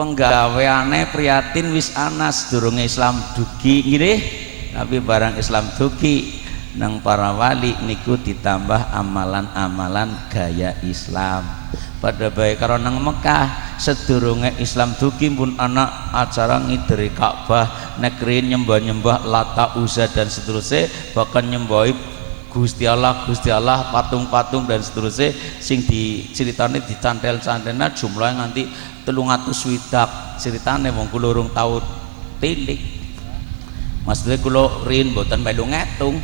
penggaweane prihatin wis ana sedurunge Islam dugi nggih, tapi barang Islam dugi nang para wali niku ditambah amalan-amalan gaya Islam. Pada baik karo nang Mekah sedurunge Islam dugi pun ana acara ngideri Ka'bah, nekrin nyembah-nyembah Lata Uzza dan seterusnya, bahkan nyembahi Gusti Allah, patung-patung dan seterusnya sing diceritane dicantel-cantelna jumlahnya nganti 300 swidak ceritane wong kula urung tau tilik. Maksudnya kula rin mboten melu ngetung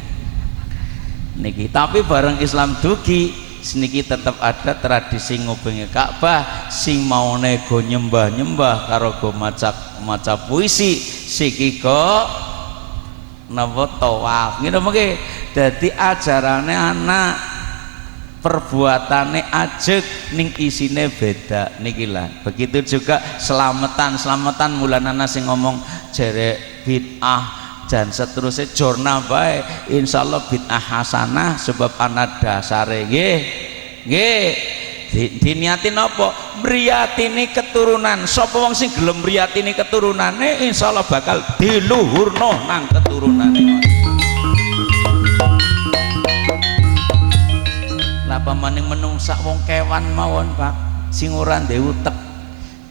niki, tapi bareng Islam dugi seniki tetap ada tradisi ngubengi Ka'bah, sing maune go nyembah-nyembah karo go maca puisi, siki go napa tawaf ngene mengke. Dadi ajarane anak perbuatane ajeg ning isine beda niki lah. Begitu juga selamatan mulanana sing ngomong jere bid'ah dan seterusnya jorna bae insyaallah bid'ah hasanah sebab ana dasare nggih diniatin apa mriyatini keturunan. Sapa wong sing gelem mriyatini keturunane insyaallah bakal diluhurno nang keturunane. Lah pamaning menungsa wong kewan mawon Pak sing ora ndek utek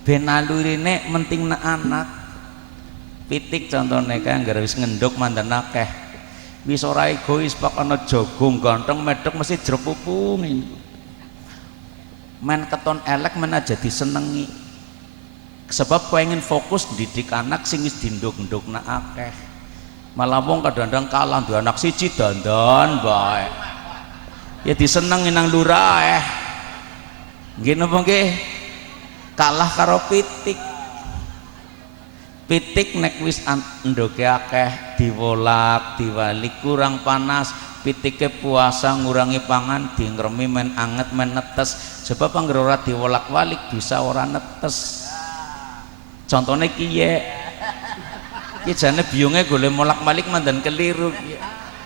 ben alurine mentingna anak. Pitik contohnya kan gara wis ngenduk mandan akeh wis ora egois Pak, ana jagung ganteng medhek mesti jrepupung men keton elek men aja disenengi sebab pengen fokus didik anak sing wis dinduk-ndukna akeh. Malah wong kadang-kadang kalah duwe anak siji dandan bae ya disenengi nang lurah nggih napa nggih, kalah karo pitik. Pitik nek wis ndoke akeh diwolak diwali kurang panas, pitike puasa ngurangi pangan dingremi men anget men netes, sebab anggere ora diwolak-walik bisa ora netes. Contohnya kiye iki jane biyunge golek molak-malik mandan keliru,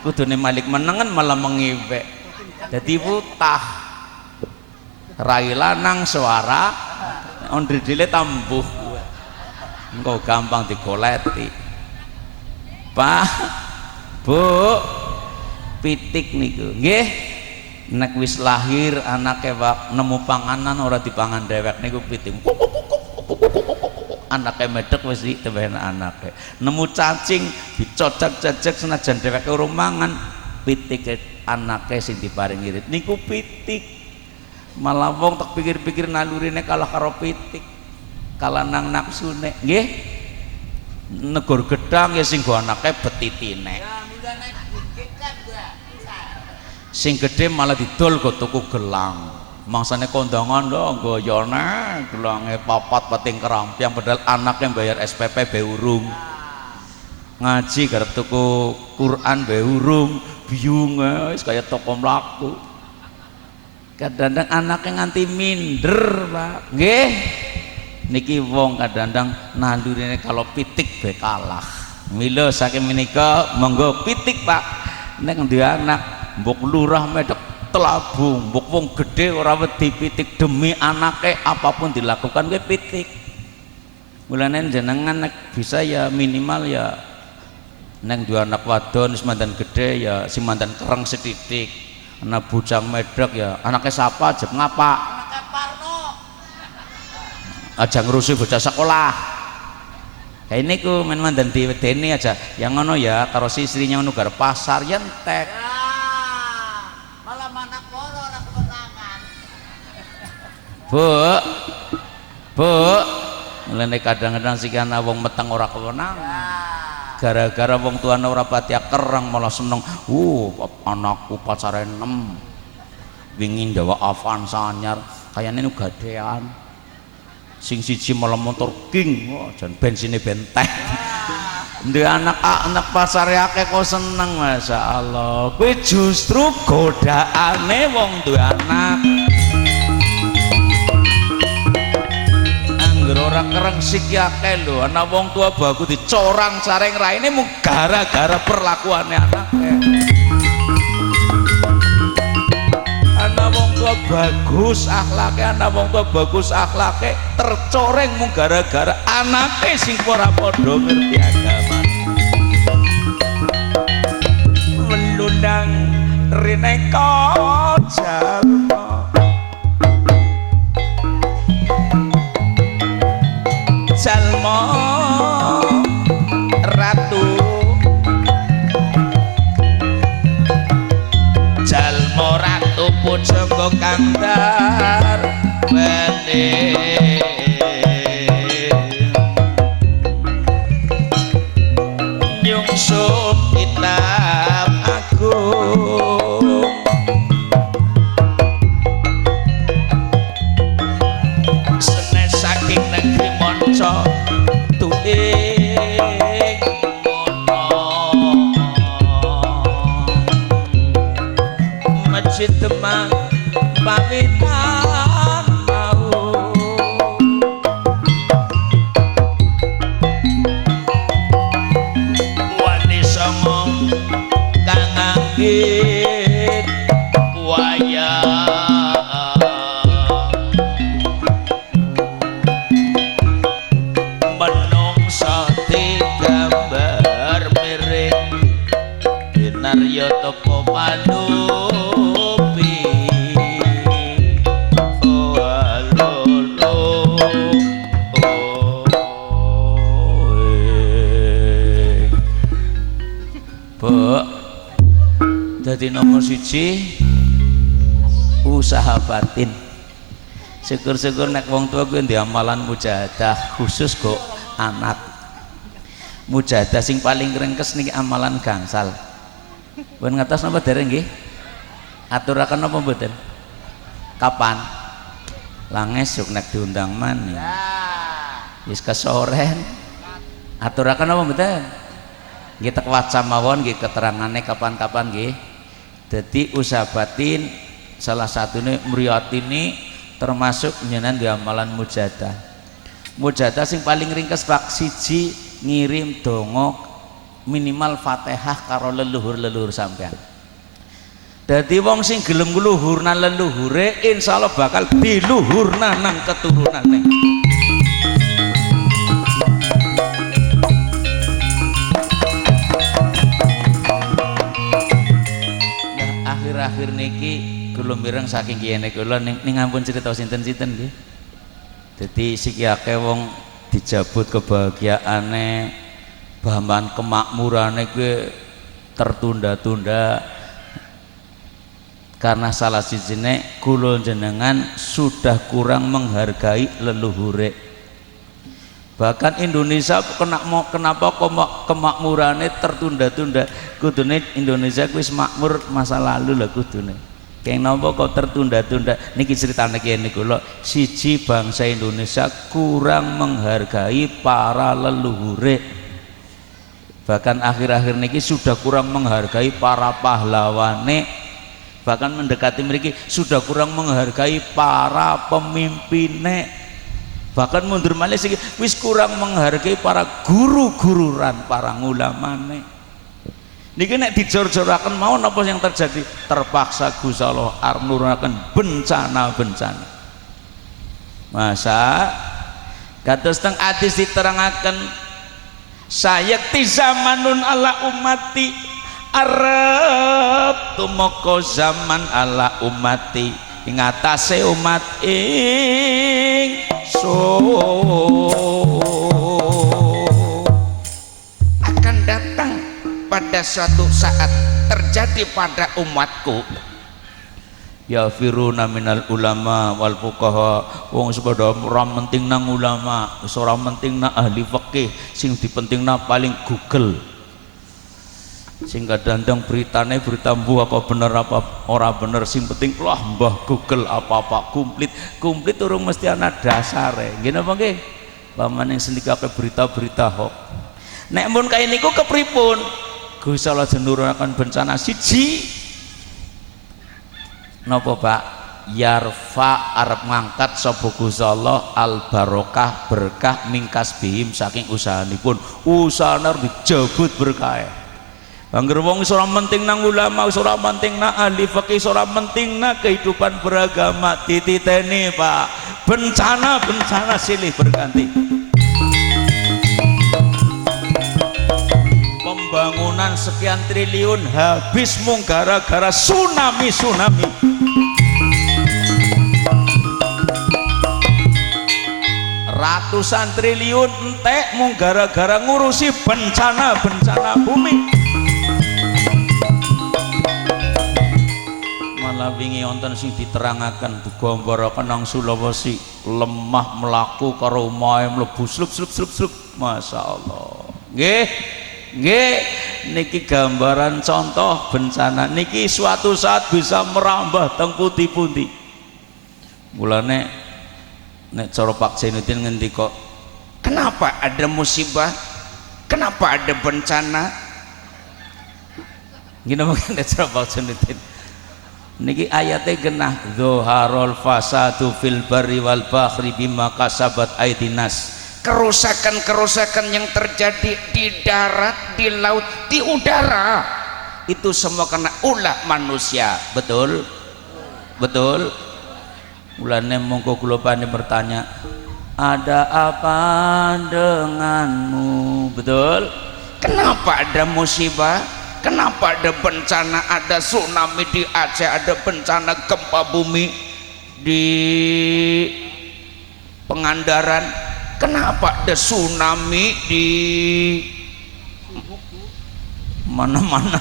kudune malik menengen malah mengiwek dadi wutah rai lanang suara ondridile tambuh engkau gampang digoleti. Pak Bu pitik niku nggih nek wis lahir anake wak nemu panganan ora dipangan dewek niku pitik anake medhek wis ditembehen anake, nemu cacing dicocok-cocok senajan dheweke urung mangan pitik anake sing diparing irit niku pitik. Malah wong tak pikir-pikir nalurine kalah karo pitik, kalah nang nafsune nggih. Negor gedang ya sing go anake betitine, sing gedhe malah didol go tuku gelang. Mangsane kondangan lho goyone gelange papat peting kerampiang padahal anaknya bayar SPP be urung ngaji garep tuku Quran be urung biyung wis kaya toko mlaku. Kadang-kadang anaknya nganti minder Pak nggih. Niki wong kadang-kadang nalurine kalau pitik be kalah. Mila saking menika monggo pitik Pak nek duwe anak mbok lurah medhek telabung, mbok wong gede ora wedi pitik demi anake apapun dilakukan ke pitik. Mulane jenengan nek bisa ya minimal ya neng dua anak wadon wis mandan gede ya si mandan kereng setitik, anak bujang medhek ya anaknya siapa aja ngapa anaknya Parno aja ngurusi bocah sekolah kayak ini ku main mandan diwedeni aja yang ngono ya karo si istrinya ngono gar pasar yentek Bu, mulane kadang-kadang sih kana wong meteng ora kewenangan. Gara-gara wong tuane ora pati kereng malah seneng. Anakku pacare 6. Wingi ndawa Avanza anyar, kayane nu gadean. Sing siji malah motor King, jan bensine benteng. Ndek anak pacare akeh kok seneng masyaallah. Kuwi justru godaane wong duwe anak. Orang kereng siki akeh lho, ana wong tua baku dicorang sareng raine mung gara-gara perlakuane anake. Ana wong tua bagus akhlake, anak wong tua bagus akhlake tercoreng mung gara-gara anake sing ora padha ngerti agama. Melundang rineka jalma jalma ratu jalma ratu pujangga kandhar bening nyungsung kitab agung senes saking negeri manca tuing ngono masjid Demak pawitan mau wani songo kang anggit wayang menungsa digambar miring binarya tapa panupi oh alolo Bok dadi nomor 1 usaha batin. Syukur-syukur nek wong tua kuwi ndek amalan mujahadah khusus kok anak. Mujahadah sing paling ringkes niki amalan gangsal. Pun ngatos napa dereng nggih? Aturaken napa mboten? Kapan? Langes yuk nek diundang maneh. Wis kesoren. Aturaken napa mboten? Nggih tek waca mawon nggih keterangane kapan-kapan nggih. Dadi usaha batin salah satunya mriyatini termasuk nyenan di amalan mujahadah. Mujahadah sing paling ringkes Pak siji ngirim donga minimal Fatihah karo leluhur-leluhur sampean. Dadi wong sing gelem ngluhurna leluhure insyaallah bakal diluhurna nang keturunane. Nah, akhir-akhir niki kula mireng saking kiyene kula ning ampun cerita sinten-sinten nggih. Dadi siki akeh wong dijabut kebahagiaane, bahan kemakmurane kuwi tertunda-tunda karena salah sijine kula jenengan sudah kurang menghargai leluhure. Bahkan Indonesia kenapa kemakmurannya tertunda-tunda? Kudune Indonesia wis makmur masa lalu lah kudune. Keng napa kok tertunda-tunda? Niki critane kene kula, siji bangsa Indonesia kurang menghargai para leluhure. Bahkan akhir-akhir niki sudah kurang menghargai para pahlawane. Bahkan mendekati mriki sudah kurang menghargai para pemimpinnya. Bahkan mundur malih siki wis kurang menghargai para guru-gururan, para ulamane. Niki nek dijor-joraken mau napa yang terjadi? Terpaksa Gusti Allah arep nurunaken bencana-bencana. Masa kados teng hadis diterangaken sayakti zamanun ala ummati arep tumeka zaman ala ummati ing atase umat akan datang pada suatu saat terjadi pada umatku ya firuna minal ulama wal fuqaha wong sepada ora menting nang ulama ora menting nang ahli fikih sing dipentingna paling Google sing kadang-kadang beritane berita mbuh apa bener apa ora bener sing penting lah mbah Google apa-apa komplit urung mesti ana dasare nggih napa nggih pamane sendika berita-berita hoax nek mun kaya niku kepripun Gusti Allah jenuraken bencana siji napa Pak yarfa arep ngangkat sapa Gusti Allah al barokah berkah mingkas bihim saking usahanipun usahane dijabut berkah Angger wong iso ora penting nang ulama, iso ora penting nang ahli fikih, iso ora penting nang kehidupan beragama, dititeni Pak. Bencana silih berganti. Pembangunan sekian triliun habis mung gara-gara tsunami. Ratusan triliun entek mung gara-gara ngurusi bencana bumi. Malah wingi wonten sing diterangaken digambarake nang Sulawesi lemah melaku karo omahe mlebu slup. Masyaallah. Nggih niki gambaran contoh bencana niki suatu saat bisa merambah teng pundi-pundi. Mulane nek cara Pak Zainuddin ngendika, kenapa ada musibah? Kenapa ada bencana? Gini mungkin nek cara Pak Zainuddin niki ayatnya genah dzuharul fasadu fil barri wal bahri bima kasabat aidinas. Kerusakan yang terjadi di darat, di laut, di udara itu semua karena ulah manusia. Betul? Mulane mongko kula panjenengan bertanya, ada apa denganmu? Betul? Kenapa ada musibah? Kenapa ada bencana, ada tsunami di Aceh, ada bencana gempa bumi di Pangandaran? Kenapa ada tsunami di mana-mana?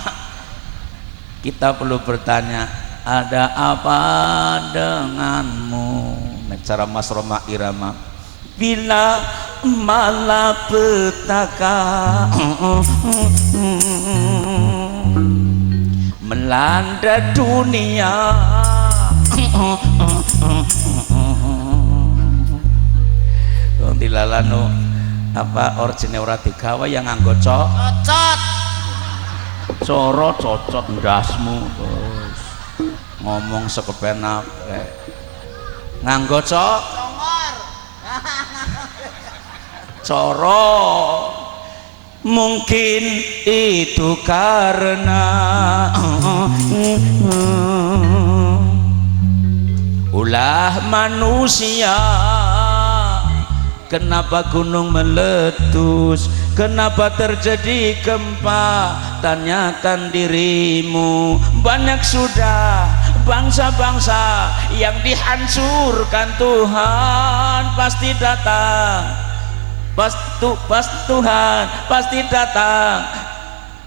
Kita perlu bertanya, ada apa denganmu? Cara Mas Roma Irama, bila malapetaka melanda dunia, dilalano apa origine ora digawe yang nganggo cocot coro cocot ndasmu terus ngomong sekepenak nganggo coro mungkin itu karena ulah manusia. Kenapa gunung meletus? Kenapa terjadi gempa? Tanyakan dirimu. Banyak sudah bangsa-bangsa yang dihancurkan Tuhan pasti datang. Pas Tuhan pasti datang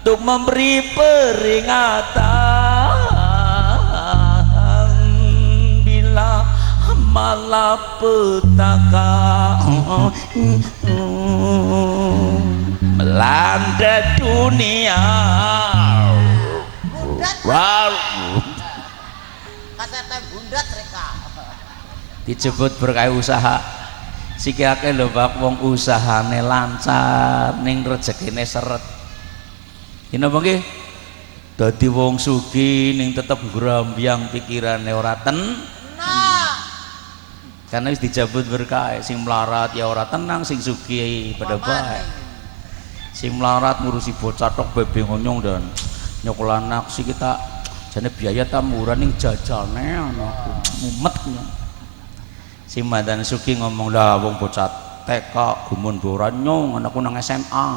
untuk memberi peringatan bila malapetaka melanda dunia. Wow, kata bundat mereka disebut berkah usaha. Siki akeh lho Pak wong usahane lancar ning rezekine seret. Yen apa nggih? Dadi wong sugih ning tetep ngrambyang pikirane ora karena wis dijabut berkah. Sing melarat ya ora tenang, sing sugih pada bae. Sing melarat ngurusi bocah tok bebe ngonyong dan nyokol anak sih kita jane biaya tamuran ning jajane anakku mumet. Sing mandan sugih ngomong lah wong bocah TK gumun ora nyong anakku nang SMA.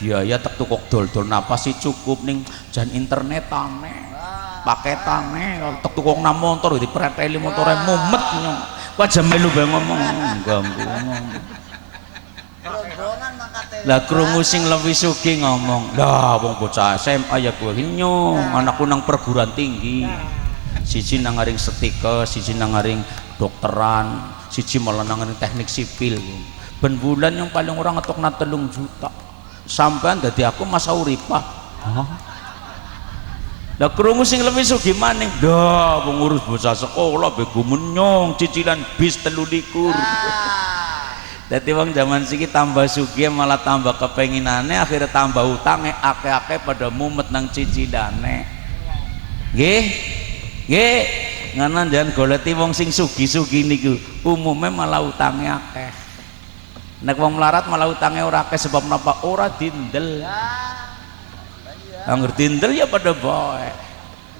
Biaya tek tukok dol-dol napas sih cukup ning jan internetane. Paketane tek tukok nang motor dipreteli motore mumet nyong. Ku aja melu bae ngomong ganggu ngomong. Lah krungu sing lebih sugih ngomong, "Lah wong bocah SMA ya kuwi nyong, anakku nang perguruan tinggi." Siji nang ngaring setika, siji nang ngaring dokteran, siji malah nang ngaring teknik sipil. Ben bulan yang paling ora ngetokna 3 juta. Sampean dadi aku masa uripah. Lah krungu sing lebih sugih maning, dah pengurus bocah sekolah bego menyong cicilan bis 23. Dadi wong zaman siki tambah sugih malah tambah kepenginane, akhirnya tambah utange akeh-akeh pada mumet nang cicilane. Nggih. Nggih, ngana jangan goleti wong sing sugih-sugih niku umume malah utange akeh. Nek wong melarat malah utange ora akeh sebab napa ora dindel. Angger tindel ya pada bae.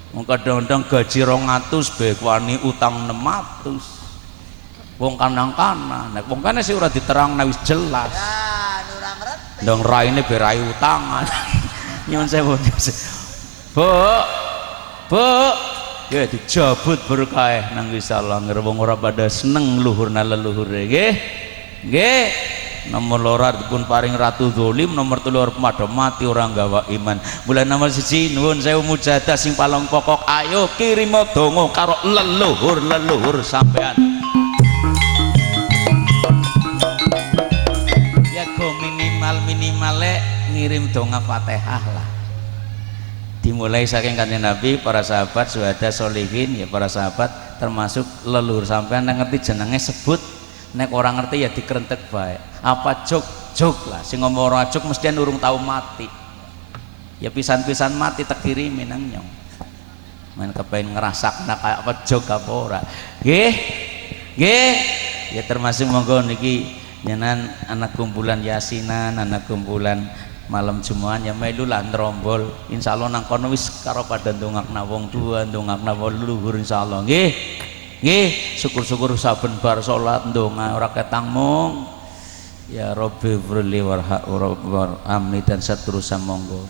Wong kadang-kadang gaji 200 bae wani utang 600. Wong kanang-kanang, nek wong kene sih ora diterangna wis jelas. Ya, ora ngerti. Ndong raine berai utangan. Nyuwun sewu. Bu, ya dijabut berkah nang Gusti Allah ngger wong ora pada seneng luhurna leluhure nggih. Nggih. Nomor loro dipun paring ratu zalim, nomor 3 padha mati orang gawa iman. Mulai nomor 1 nuwun sewu mujahadah sing paling pokok, ayo kirim donga karo leluhur sampean. Ya go minimale ngirim donga Fatihah lah. Dimulai saking Kanjeng Nabi, para sahabat, syuhada, sholihin, ya para sahabat termasuk leluhur sampean yang ngerti jenenge sebut. Nek orang ngerti ya dikerentek baik. Apa jok lah, sing ngomong ora jok mesti urung tahu mati. Ya pisan-pisan mati tak kirimi nang nyong. Men kepen ngerasakna kayak apa jok apa ora. Nggih. Nggih. Ya termasuk monggo niki nyenan anak kumpulan yasinan, anak kumpulan malam Jumat ya melu lah nrombol. Insyaallah nang kono wis karo padha ndongakna wong tua, ndongakna wong leluhur insyaallah. Nggih. Nggih, syukur-syukur saben bar salat ndonga ora ketang mung ya Rabbi firli warham amni dan seterusnya monggo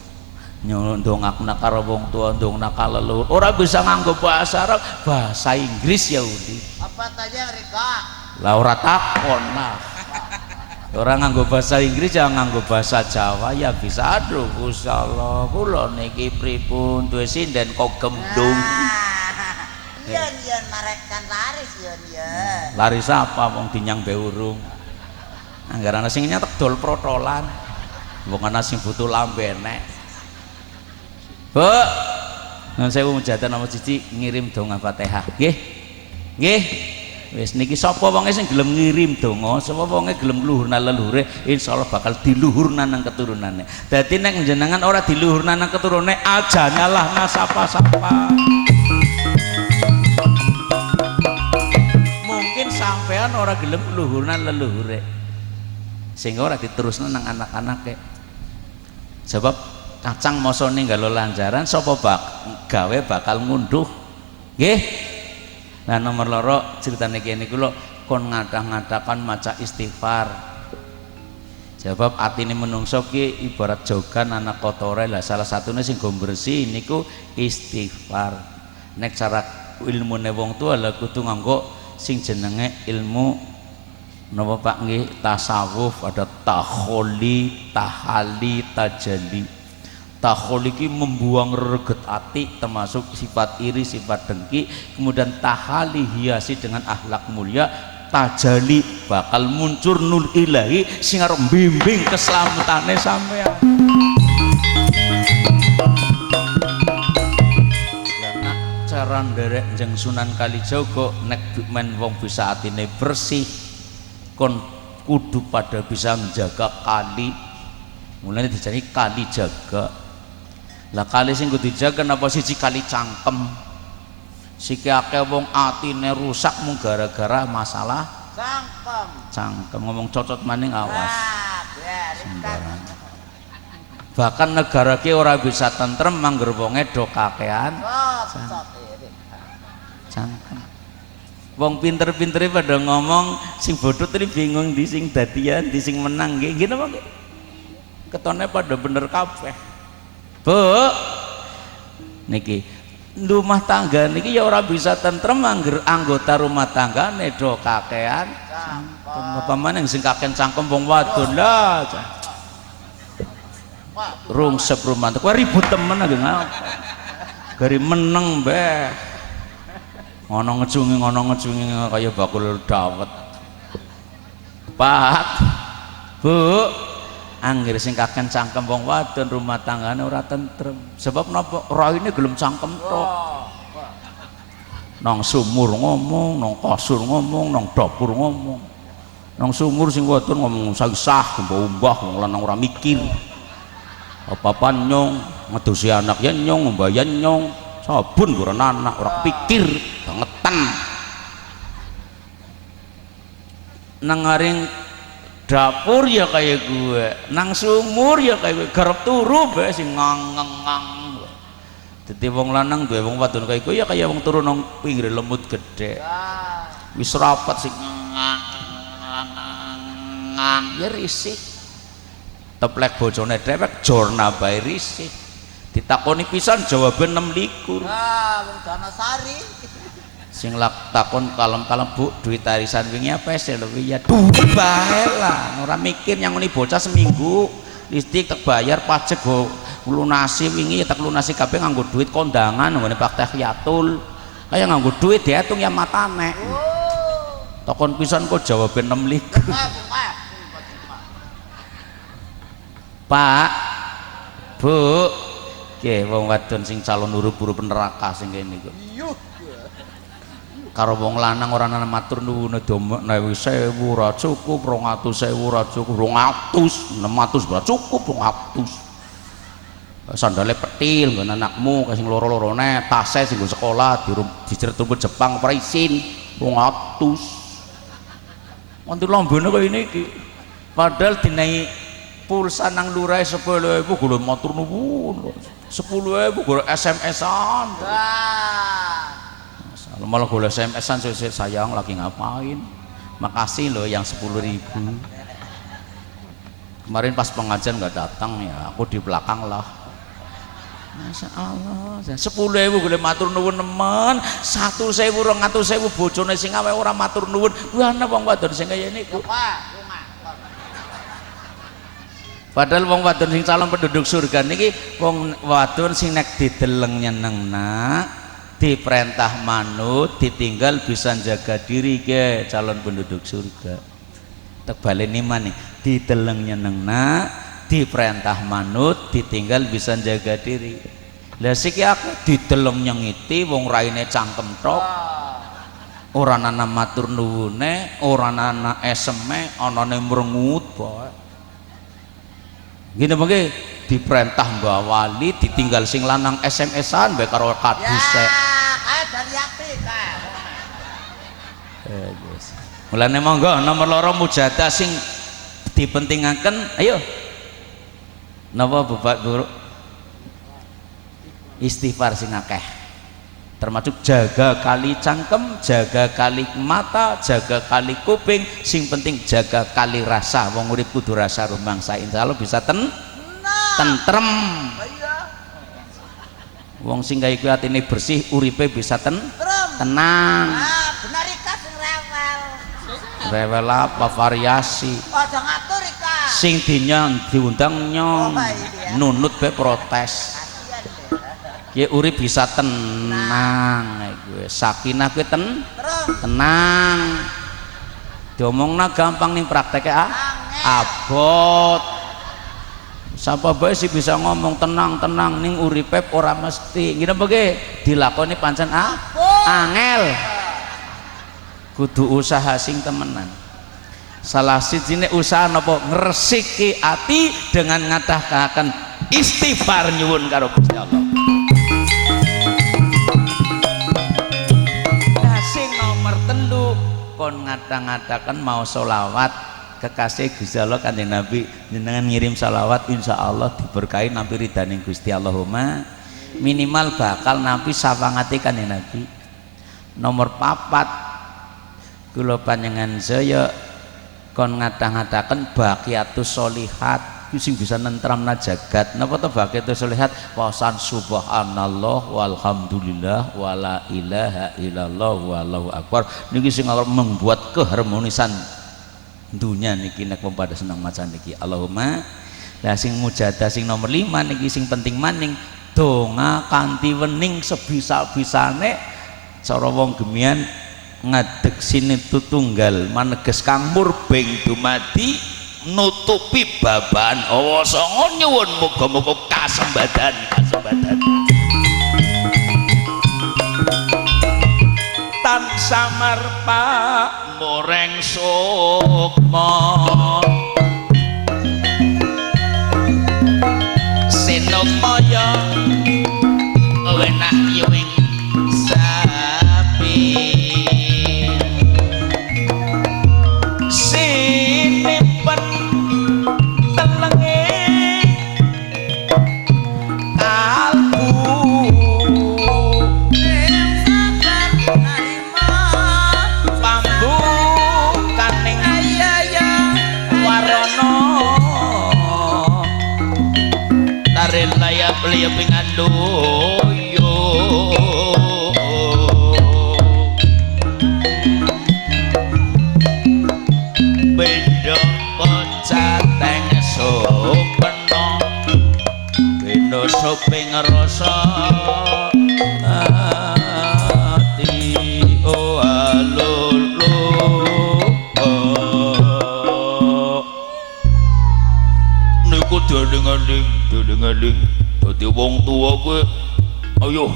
ndongakna karo wong tua ndongakna karo leluhur ora bisa nganggo bahasa Arab, bahasa Inggris ya Udi. Apa tanya Rika? Lah ora takon lah. Ora nganggo bahasa Inggris ya nganggo bahasa Jawa ya bisa. Aduh Gusti Allah kula niki pripun duwe sinden kok gemdung. Yen marekan laris yen. Laris apa wong dinyang be urung. Anggaran sing nyetek dol protolan. Wong ana sing butuh lambe nek. Bu. Nun sewu mujahadah nomor 1 ngirim donga Fatihah. Nggih. Nggih. Wis niki sapa wonge sing gelem ngirim donga, sapa wonge gelem luhurna leluhure, insyaallah bakal diluhurna nang keturunane. Dadi nek njenengan ora diluhurna nang keturunane, ajane lah nasapa-sapa. Sampean ora gelem luhurna leluhure sehingga ora diterusna nang anak-anake. Sebab kacang masa ninggalo lanjaran sapa gawe bakal ngunduh. Nggih. Nah nomor 2 critane kene kula kon ngadah-ngadakan maca istighfar. Sebab atine menungso ki ibarat jogan anak kotore lah, salah satune sing go bersih niku istighfar. Nek cara ilmune wong tua lha kudu nganggo sing jenenge ilmu napa Pak nggih tasawuf, ada takholi, tahali, tajalli. Takholi iki membuang reget ati termasuk sifat iri, sifat dengki, kemudian tahali hiasi dengan akhlak mulia, tajalli bakal muncul nur ilahi sing arep bimbing keselamatane sampean. Cara nderek jeng Sunan Kalijaga nek men wong bisa atine bersih kon kudu pada bisa menjaga kali, mulane dijadi kali jaga. Lah kali sing kudu dijaga napa siji kali cangkem. Siki akeh wong atine rusak mung gara-gara masalah cangkem ngomong cocot maning awas. Sembarang. Bahkan negara ki ora bisa tentrem mangger wonge do kakean cangkem. Wong pinter-pintere pada ngomong sing bodoh tadi bingung di sing dadian, di sing menang nggih. Nggih napa nggih? Ketone pada bener kabeh. Bu. Niki rumah tangga niki ya ora bisa tentrem mangger anggota rumah tanggane do kakean cangkem. Apa maneh sing kakean cangkem wong wadon lah. Rungsep rumah tuh, ribut temen aja ngapa? Gari meneng beh, ngono ngecungi kayak bakul dawet. Pak, Bu, anggir sing kaken cangkem wong wadon rumah tanggane ora tentrem. Sebab napa? Raine gelem cangkem tok. Nang sumur ngomong, nang kasur ngomong, nang dapur ngomong. Nang sumur sing wadon ngomong sah umbah wong lanang ora mikir. Apa-apa nyong, ngedusi anak ya nyong, mbayan nyong, sabun ora anak, ora pikir bangetan. Nang aring dapur ya kayak gue, nang sumur ya kayak gue, garap turu bae sing ngang. Dadi wong lanang duwe wong wadon kayak gue ya kayak wong turu nang pinggir lemut gede. Wis rapat sing ngang ya risih. Teplek bojone dhewek jorna bae risih. Ditakoni pisan jawaban 26. Wong Danasari. Sing lak takon kalem-kalem Bu, duit arisan wingi apa sih lho ya duit bae lah, ora mikir nyangoni bocah seminggu listrik tak bayar pajak go lunasi wingi ya tak lunasi kabeh nganggo duit kondangan nggone Pak Tahyatul. Kaya nganggo duit diitung ya matane. Takon pisan kok jawabe 6 Pak, Bu, nggih wong wadon sing calon huru-huru neraka sing kene iku. Karo wong lanang ora ana matur nuwun domokne wis 1000 ora cukup 200.000 ora cukup 200 600 ora cukup 200 sandale petil nggon anakmu kasing loro-lorone tase sing nggo sekolah dijeret rumput Jepang ora isin 200 nganti lombone kaya ini iki padahal dinai pulsa nang lurahe 10.000 kudu matur nuwun 10.000 kudu SMS-an malah golek SMS-an sayang lagi ngapain makasih loh yang 10.000 kemarin pas pengajian nggak datang ya aku di belakang lah Masya Allah 10.000 golek matur nuwun nemen 1.000 200.000 bojone sing awe ora matur nuwun ana wong wadon sing kaya niku padahal wong wadon sing calon penduduk surga niki wong wadon sing nek dideleng nyenengna diperintah manut ditinggal bisa jaga diri ke calon penduduk surga tak baleni maning dideleng nyenengna diperintah manut ditinggal bisa jaga diri lah siki aku dideleng nyengiti wong raine cangkem tok ora ana matur nuwune ora ana eseme anane mrengut bae gini mengke diperintah mbak wali ditinggal sing lanang SMS-an bae karo kaduse dari api mulane monggo nomor 2 mujadah sing dipentingaken ayo napa Bapak Guru istighfar sing akeh termasuk jaga kali cangkem jaga kali mata jaga kali kuping sing penting jaga kali rasa wong urip kudu rasa rumangsa insyaallah bisa tentrem wong sing kaya kuwi atine bersih uripe bisa tenang bener Ika sing rewel apa variasi aja ngatur Ika sing diundang nyong nunut be protes ki urip bisa tenang kuwi sakinah kuwi tenang diomongna gampang ning prakteke abot sapa bae sih bisa ngomong tenang ning uripe ora mesti ngene bege dilakoni pancen angel kudu usaha sing temenan salah sijine usaha napa ngresiki ati dengan ngatahkaken istighfar nyuwun karo Gusti Allah nah sing nomor 3 kon ngata-ngataken mau selawat kekasih Gusti Allah Kanjeng Nabi jenengan ngirim salawat insya Allah diberkahi nampi ridhaning Gusti Allahumma minimal bakal nampi sawangate Kanjeng Nabi nomor 4 kula panjenengan saya kon ngata-ngataken baqiyatus sholihat sing bisa nentramna jagat napa to baqiyatus sholihat wasan subhanallah walhamdulillah wala ilaha illallah wallahu akbar niki sing membuat keharmonisan dunia niki nek pada senang maca niki Allahumma lah sing mujadah sing nomor 5 niki sing penting maning donga kanthi wening sebisa-bisane cara wong gemian ngadeg sine tutunggal maneges kang murbeng dumadi nutupi babahan awa sanga nyuwun muga-muga kasembadan tan samarpa moreng sukma sinukmaya wenah yuwing sapi sinipen liya pingandoyo beda pocateng sopeno beda sopeng rasa ati oh alulu niku deling-eling dadi wong tuwa kowe ayo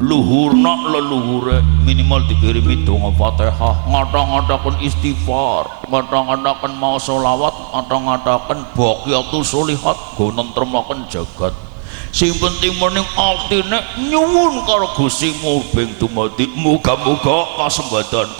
luhurna leluhure minimal dikirimi donga Fatihah ngothok-ngothoken istighfar ngothok-ngothoken maos selawat ngothok-ngothoken baqiyatus sholihat go nentremaken jagat sing penting mening atine nyuwun karo Gusti Mubeng dumadi muga-muga kasembadan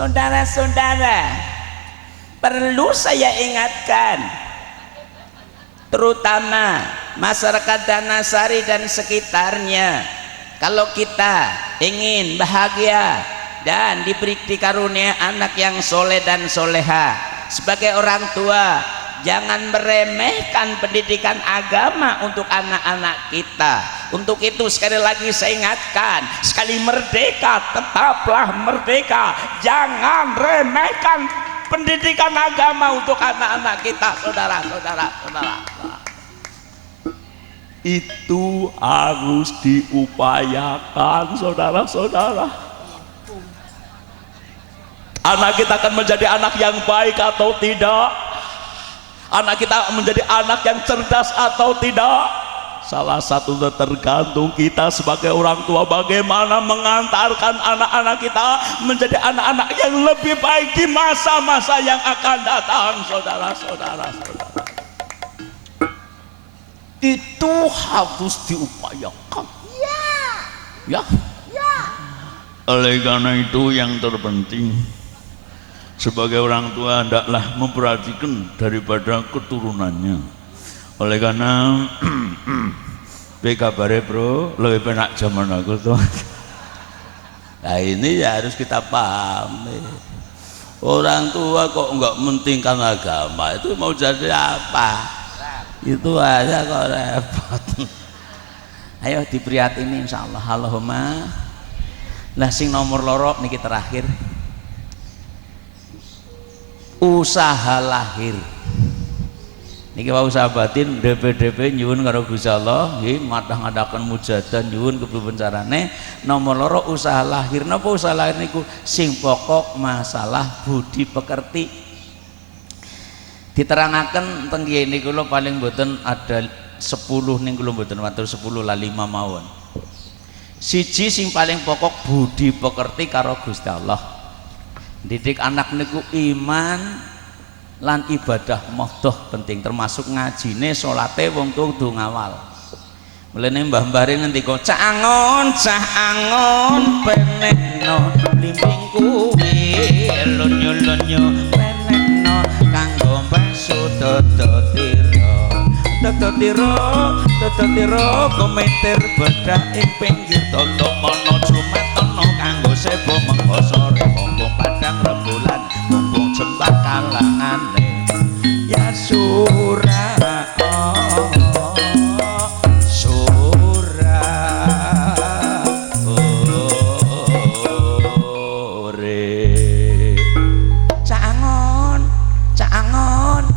Saudara-saudara, perlu saya ingatkan terutama masyarakat Danasari dan sekitarnya, kalau kita ingin bahagia dan diberi karunia anak yang soleh dan soleha, sebagai orang tua jangan meremehkan pendidikan agama untuk anak-anak kita. Untuk itu sekali lagi saya ingatkan, sekali merdeka tetaplah merdeka, jangan remehkan pendidikan agama untuk anak-anak kita, saudara-saudara. itu harus diupayakan saudara-saudara. Anak kita akan menjadi anak yang baik atau tidak, anak kita menjadi anak yang cerdas atau tidak, salah satu tergantung kita sebagai orang tua bagaimana mengantarkan anak-anak kita menjadi anak-anak yang lebih baik di masa-masa yang akan datang, saudara-saudara. Itu harus diupayakan. Ya. Oleh karena itu yang terpenting sebagai orang tua hendaklah memperhatikan daripada keturunannya. Oleh karena kabare bro lebih penak zaman aku tuh. Nah ini ya harus kita pahami. Orang tua kok enggak mentingkan agama, itu mau jadi apa? Itu aja kok repot. Ayo diberi ini insyaallah. Allahumma. Nah sing nomor loro niki terakhir. Usaha lahir. Niki wau sahabatin DP nyuwun karo Gusti Allah nggih ngadah-ngadaken mujadah nyuwun kepripun carane. Nomor loro usaha lahir. Napa usaha lahir niku? Sing pokok masalah budi pekerti. Diterangaken teng kiye niku kula paling mboten ada 10 ning kula mboten matur 10 lah 5 mawon. Siji sing paling pokok budi pekerti karo Gusti Allah. Didik anak niku iman lan ibadah modoh penting, termasuk ngajine salate wong tuwa kudu ngawal. Mulane mbah-mbah ngendika cah angon penekno blimbing kuwi lonyo-lonyo penekno kanggo baso tototiro kometer bedah ing pinggir tolo mono jumatono kanggo sebo mengko sore mumpung padang rembulan mumpung jembah kalangane ya surah cangon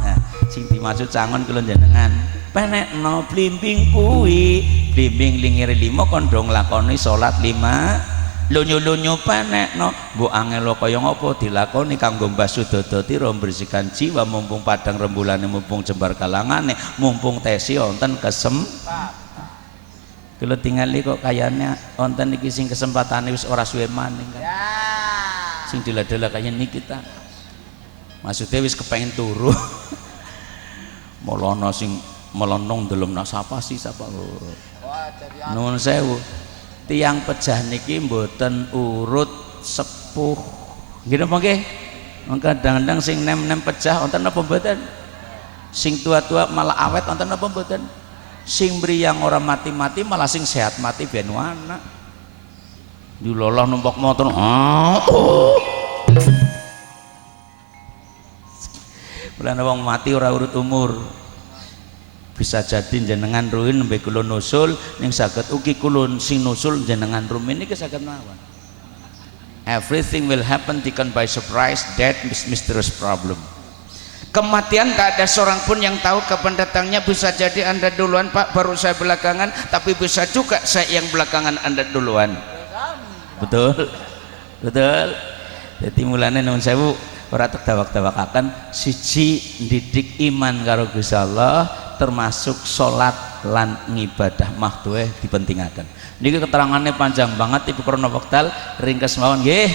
nah sing dimaksud cangon kula jenengan penekno blimbing kuwi blimbing lingir 5 kondong lakoni salat 5 lunyu-lunyu penekno mbok angel kaya ngapa dilakoni kanggo mbah Sudadati membersihkan jiwa mumpung padang rembulane mumpung jembar kalangane mumpung tesi wonten kula tingali kok kayane wonten iki sing kesempatane wis ora suwe maning kan sing dila-dila kaya niki ta maksudnya wis kepengin turu molono sing melonong delem nak sapa sih sapa nuwun sewu tiang pejah niki mboten urut sepuh nggih napa nggih kadang-kadang sing nem-nem pejah wonten napa mboten sing tua-tua malah awet wonten napa mboten sing mriyang ora mati-mati malah sing sehat mati ben anak dilolah numpak motor bulan wong mati ora urut umur bisa jadi jenengan ruin nembe kula nusul ning saged ugi kula sing nusul jenengan rumin niki saged mawon. Everything will happen taken by surprise. Death is mysterious problem. Kematian tak ada seorang pun yang tahu kapan datangnya. Bisa jadi Anda duluan Pak, baru saya belakangan, tapi bisa juga saya yang belakangan Anda duluan. Betul, betul. Jadi mulane nuwun sewu ora terdawak-dawakaken siji didik iman karo Gusti Allah termasuk sholat lan ngibadah mahdueh dipentingaken. Niki keterangannya panjang banget Ibu krono wekdal ringkes mawon nggih.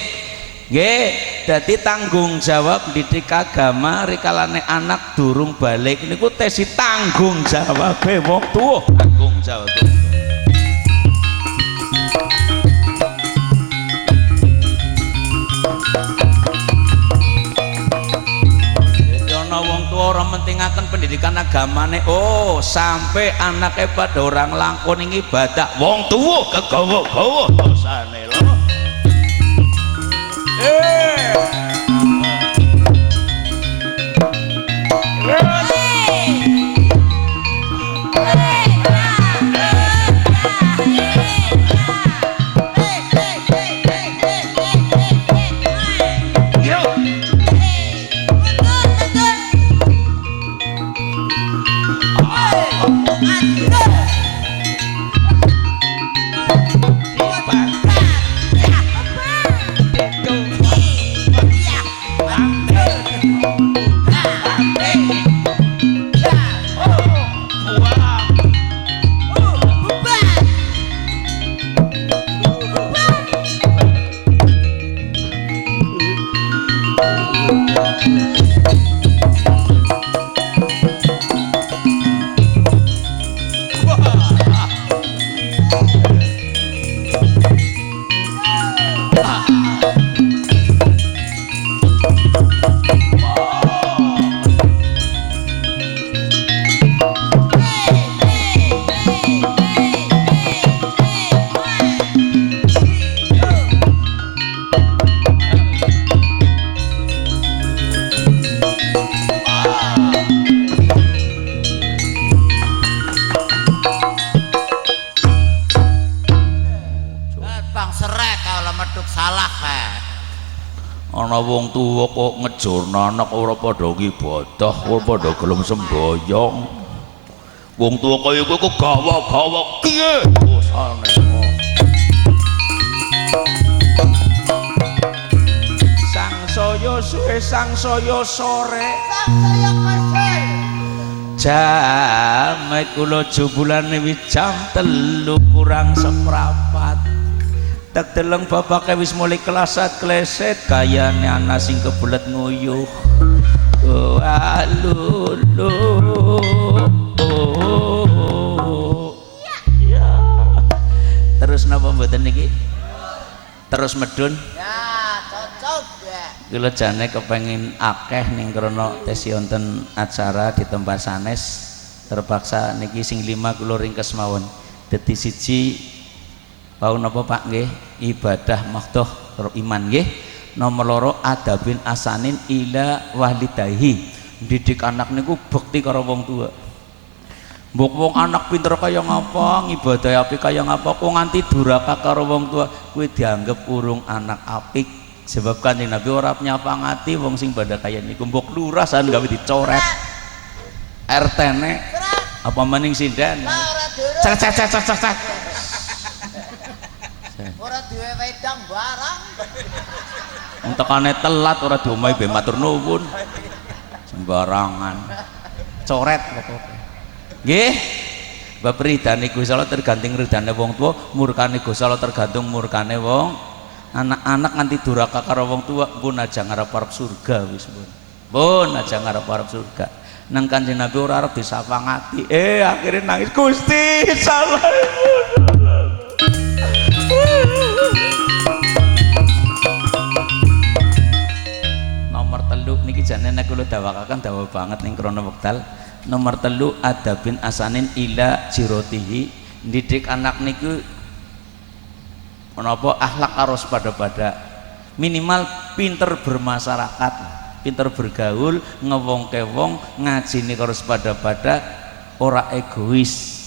Nggih, dadi tanggung jawab didik agama rikalane anak durung balik niku tesi tanggung jawabe wong tuwa, tanggung jawab. Wong tua orang mentingkan pendidikan agamane sampai anaknya pada orang langkon ibadah wong tua kegawa-gawa dosane lho. Ana wong tuwa kok ngejurna anak ora padha ngibadah, ora padha gelem semboyong. Wong tuwa kaya kowe kok gawa-gawa piye? Dosane. Sangsaya suwe sangsaya sore. Sangsaya kerse. Jame kula jebulane wis jam 3 kurang seprapat. Tak deleng bapake wis mulai kelasat kleset kayane ana sing kebelet nguyuh. Alulu. Ya. Terus napa mboten niki? Terus medun? Ya, cocok ya. Kula jane kepengin akeh ning krana tesi wonten acara di tempat sanes terpaksa niki sing 5 kula ringkes mawon. Dadi siji bau napa Pak nggih ibadah mahdoh iman nggih nomor 2 adabin asanin ila walidayhi didik anak niku bekti karo wong tua mbok wong anak pinter kaya ngapa ngibadah apik kaya ngapa kok nganti duraka karo wong tua kuwi dianggep urung anak apik sebab Kanjeng Nabi ora nyapangati wong sing pada kaya niku mbok lurah san gawe dicoret RT-ne apa maning sindan cek ora duwe wedang barang. Entekane telat ora diomahi be matur nuwun. Sembarangan. Coret pokoke. Nggih. Bab ridane Gusti Allah tergantung ridane wong tuwa, murkane Gusti Allah tergantung murkane wong. Anak-anak nganti duraka karo wong tuwa pun aja ngarep arep surga wis pun. Pun aja ngarep arep surga. Nang Kanjeng Nabi ora arep disapangati. Akhirnya nangis Gusti salah. Nomor 3 niki jane nek kula dawakaken dawa banget ning krana wekdal Nomor telu adabin asanin ila jirotihi, didik anak niku menapa akhlak harus pada minimal pinter bermasyarakat, pinter bergaul, ngewongke wong, ngajine harus pada ora egois.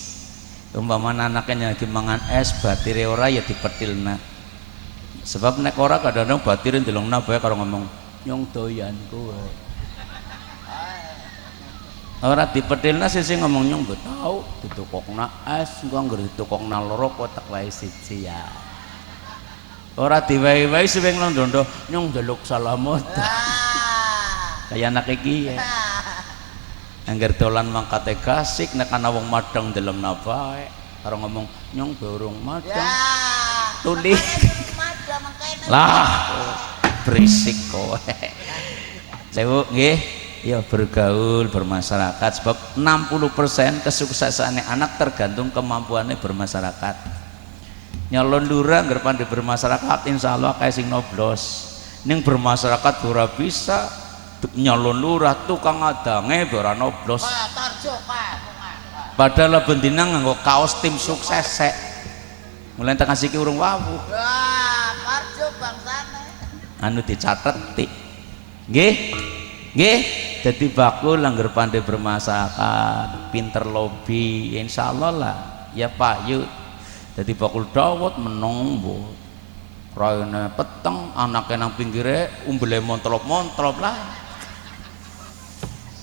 Umpamane anaknya lagi mangan es batire ora ya dipetilna, sebab nek ora kadang-kadang batire ndelongna bae karo ngomong nyong doyan kowe. Ora dipetilna sing ngomong nyong mbok tau ditukokna es engko anggere ditukokna loro kotak wae siji ya. Ora diwehi-wehi sing ndondo nyong njaluk salamut. Kaya anak iki ya. Angger dolan mangkate gasik nek ana wong madang ndelengna bae karo ngomong nyong borong madang. Tuli. Lah berisik kowe. Sewu nggih. Ya bergaul, bermasyarakat, sebab 60% kesuksesannya anak tergantung kemampuannya bermasyarakat. Nyalon lurah ngger pandai bermasyarakat insyaallah kae sing noblos. Ning bermasyarakat ora bisa nyalon lurah tukang adange ora noblos. Padahal bendina nganggo kaos tim sukses sek. Mulai tengah siki urung wawu. Wah, karjo bangsane. Anu dicatet ti. Nggih. Nggih, dadi bakul langgar pandai bermasyarakat, pinter lobby, insyaallah lah ya payu. Dadi bakul dawet menong mbok. Raine peteng, anake nang pinggire umbele montrop-montrop lah.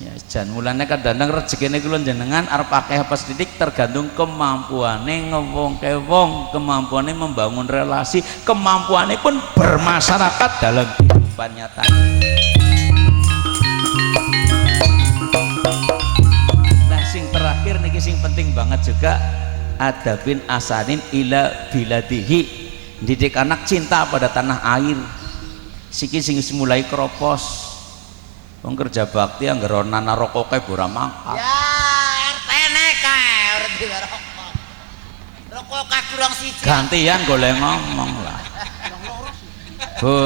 Ya jan mulane kadang-kadang rezekine kula jenengan arep akeh apa sithik tergantung kemampuane ngewongke wong, kemampuane membangun relasi, kemampuane pun bermasyarakat dalam kehidupan nyata. Terakhir niki sing penting banget juga adabin asanin ila biladihi, didik anak cinta pada tanah air. Siki sing mulai kropos wong kerja bakti anggar ana naraka kae ora mangkat Ya, RT kae ora dirokok. Rokok kagurang siji. gantian golek ngomong lah. Bu,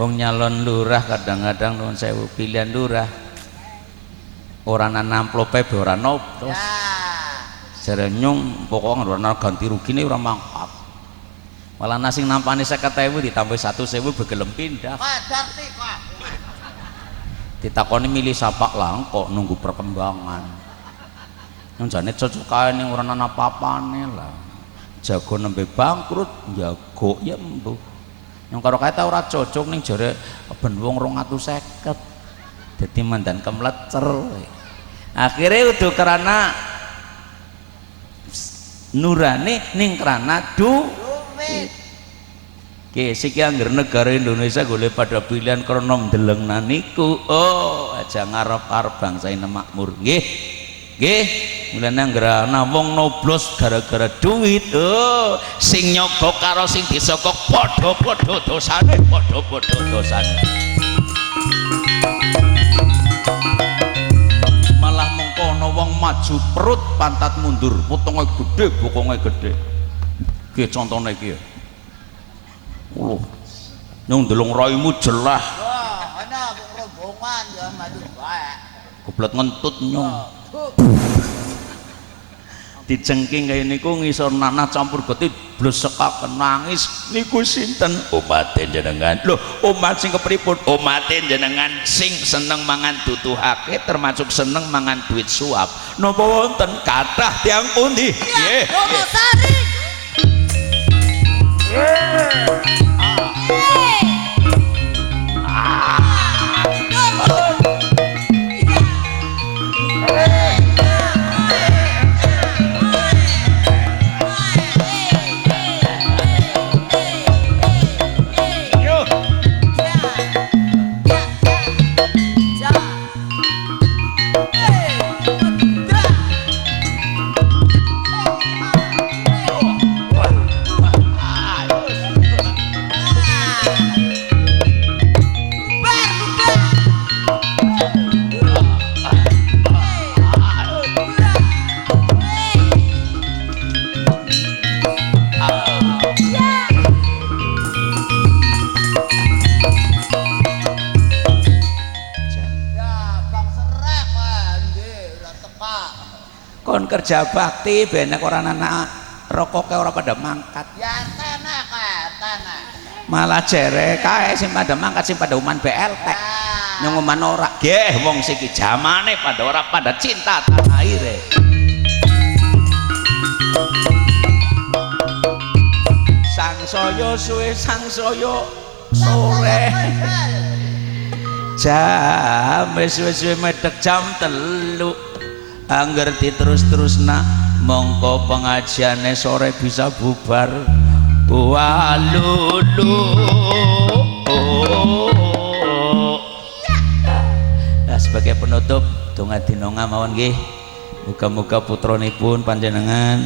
wong nyalon lurah kadang-kadang nuwun sewu pilihan lurah orang namplope be ora noblos. Jare nyung pokoknya ora ganti rugine ora mangkat. Malah nasi nampane 50.000 ditambah 1.000 begelem pindah. Kadar ti kok. Ditakoni milih sapak lah kok nunggu perkembangan. Yang jane cocok kae ning ora ana apa-apane lah. Jago nembe bangkrut, jago ya mbuh. Yang karo kae ta ora cocok ning jare ben wong 250. Jadi mandan kemlecer. Akhirnya udah karena nurani ning karena duit. Oke, sekian negara Indonesia golek pada pilihan karena ndeleng naniku. Oh, aja ngarep-arep bangsa ini makmur. Nggih. Nggih, mulane anggerana wong noblos gara-gara duit. Oh, sing nyogok karo sing disogok padha-padha dosane, padha-padha dosane. Wong maju perut pantat mundur, potongnya gede, bokongnya gede. Ki contohnya ki. Lho. Nyong ndeleng raimu jelah. Wah, ana wong rombongan ya maju bae. Goblok ngentut nyong. Dijengking kaya niku ngisor nanah campur getih blesekaken nangis niku sinten umaten jenengan. Lho, umat sing kepripun? Umaten jenengan sing seneng mangan dutuhake termasuk seneng mangan duit suap. Napa wonten kathah tiyang pundi? Nggih. Sari. kon kerja bakti benek orang anak rokoknya orang pada mangkat Ya tanah kae, tanah. malah jere kae sing pada mangkat sing pada uman BLT yang uman ora geh wong siki jamane pada ora pada cinta tanah aire sang soyo suwe sang soyo sore jam wis-wis medhek jam 3 angger terus nak mongko pengajiane sore bisa bubar walulu nah sebagai penutup donga dinonga mawon nggih muga-muga putranipun panjenengan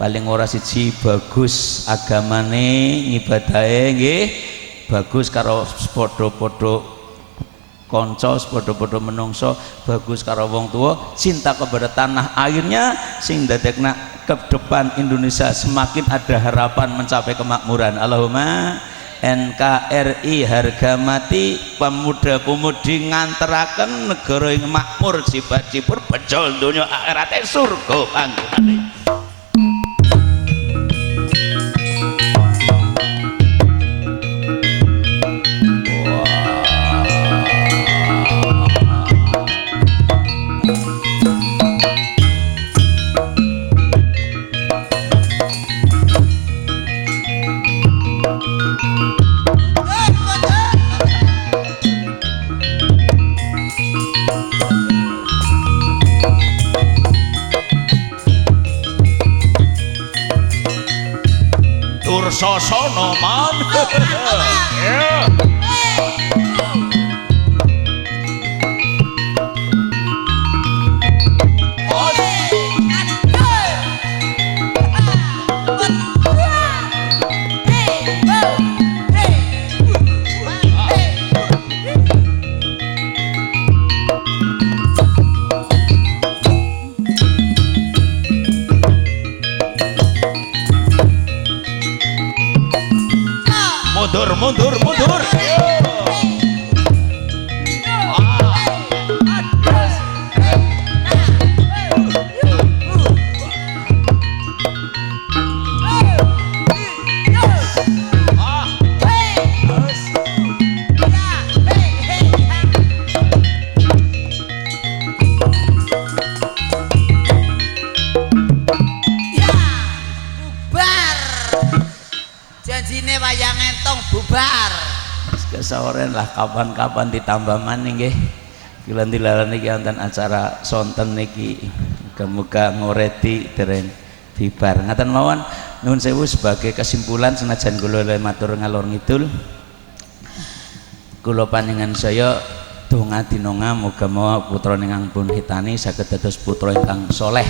paling ora siji bagus agamane ngibadahe nggih bagus karo padha-padha konco padha-padha menungso bagus karo wong tua cinta kepada tanah airnya sing dadekna ke depan Indonesia semakin ada harapan mencapai kemakmuran. Allahumma NKRI harga mati pemuda-pemudi nganteraken negara yang makmur sifat-sifat bejo dunia akhiratnya surga panggonane. Sosono man mundur kesaoren lah kapan-kapan ditambah maning nggih kula dilaran niki wonten acara sonten niki muga-muga ngoreti dereng bibar ngaten mawon nuwun sewu sebagai kesimpulan senajan kula matur ngalor ngidul kula panjenengan saya donga dinonga muga-muga putra ingkang pun hitani saged dados putra ingkang soleh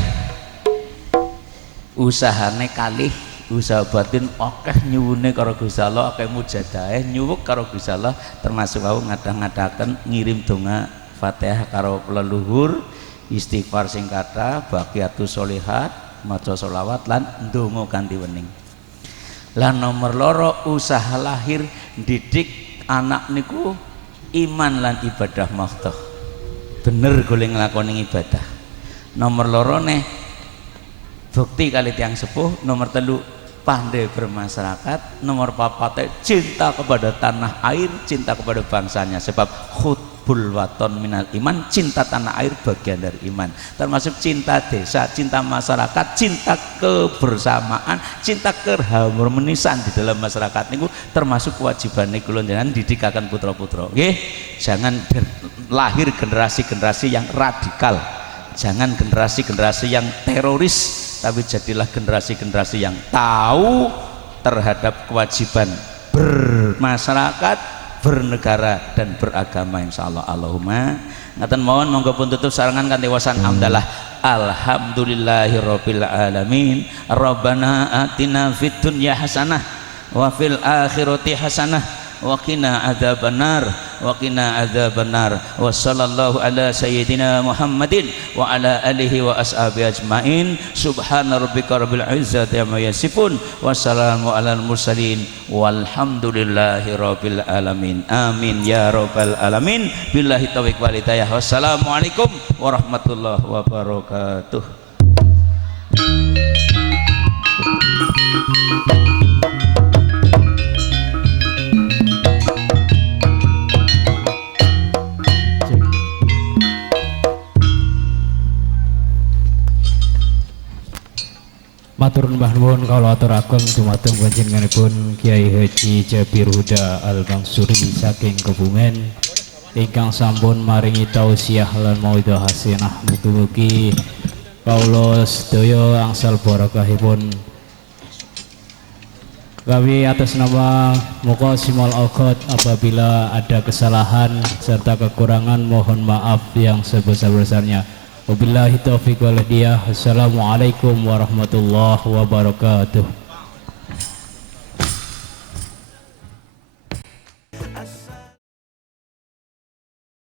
usahane kalih usaha batin akeh nyuwune karo Gusti Allah akeh mujadahe nyuwuk karo Gusti Allah termasuk wau ngadah-ngadaken ngirim donga Fatihah karo leluhur istighfar sing kathah baqiyatus sholihat maca sholawat lan ndonga kanthi wening lan nomor loro usaha lahir didik anak niku iman lan ibadah maftah bener golek nglakoni ibadah nomor loro neh bukti kali tiang sepuh nomor 3 pandai bermasyarakat nomor 4 cinta kepada tanah air cinta kepada bangsanya sebab khutbul waton minal iman cinta tanah air bagian dari iman termasuk cinta desa cinta masyarakat cinta kebersamaan cinta keharmonisan di dalam masyarakat niku termasuk kewajiban kula jangan didikaken putra-putra nggih jangan lahir generasi-generasi yang radikal jangan generasi-generasi yang teroris tapi jadilah generasi-generasi yang tahu terhadap kewajiban bermasyarakat, bernegara dan beragama insyaallah. Allahumma ngaten mawon monggo pun tutup sarangan kanthi wasan hamdalah alhamdulillahirabbil alamin rabbana atina fid dunya hasanah wa fil akhirati hasanah wa qina adzabannar wa sallallahu ala sayyidina Muhammadin wa ala alihi wa ashabi ajmain subhana rabbika rabbil izzati amma yasifun wassalamu alal mursalin walhamdulillahi rabbil alamin amin ya rabbal alamin billahi taufiq wal hidayah wassalamu alaikum warahmatullahi wabarakatuh. Matur nuwun nuwun kawula aturaken dumateng panjenenganipun Kiai Haji Jabir Huda Al Mansuri saking Kebumen ingkang sampun maringi tausiah lan mawidah hasanah. Mugi-mugi kawula sedaya angsal barakahipun. Kami atas nama Muqasimul Auqat apabila ada kesalahan serta kekurangan mohon maaf yang sebesar-besarnya. Wabillahi taufiq wal hidayah. Assalamualaikum warahmatullahi wabarakatuh.